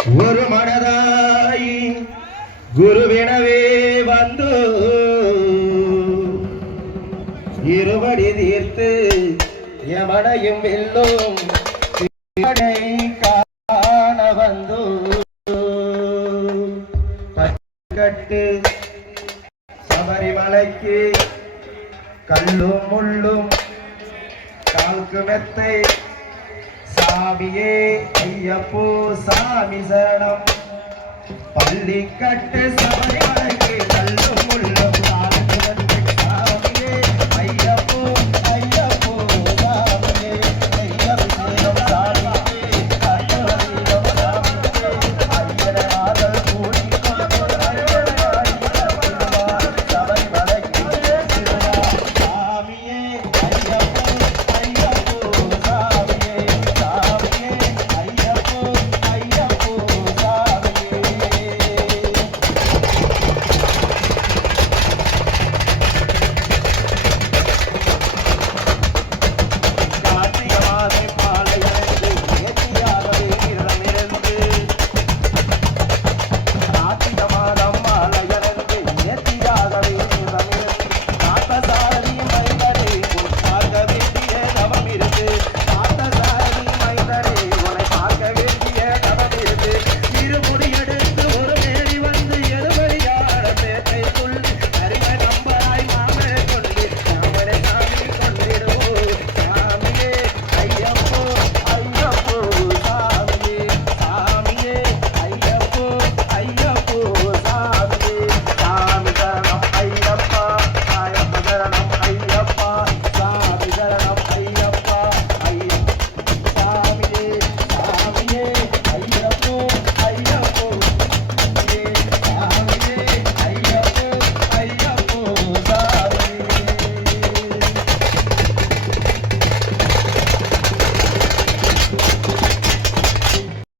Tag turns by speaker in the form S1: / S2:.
S1: ஒரு மனதாய் குருவினவே வந்து இருபடி தீர்த்து எமடையும் வெல்லும் காண வந்து கட்டு சபரிமலைக்கு கல்லும் முள்ளும் கால்கு மெத்தை சாமியே ஐயப்போ சாமி சரணம். பள்ளி கட்டு சபரிமலை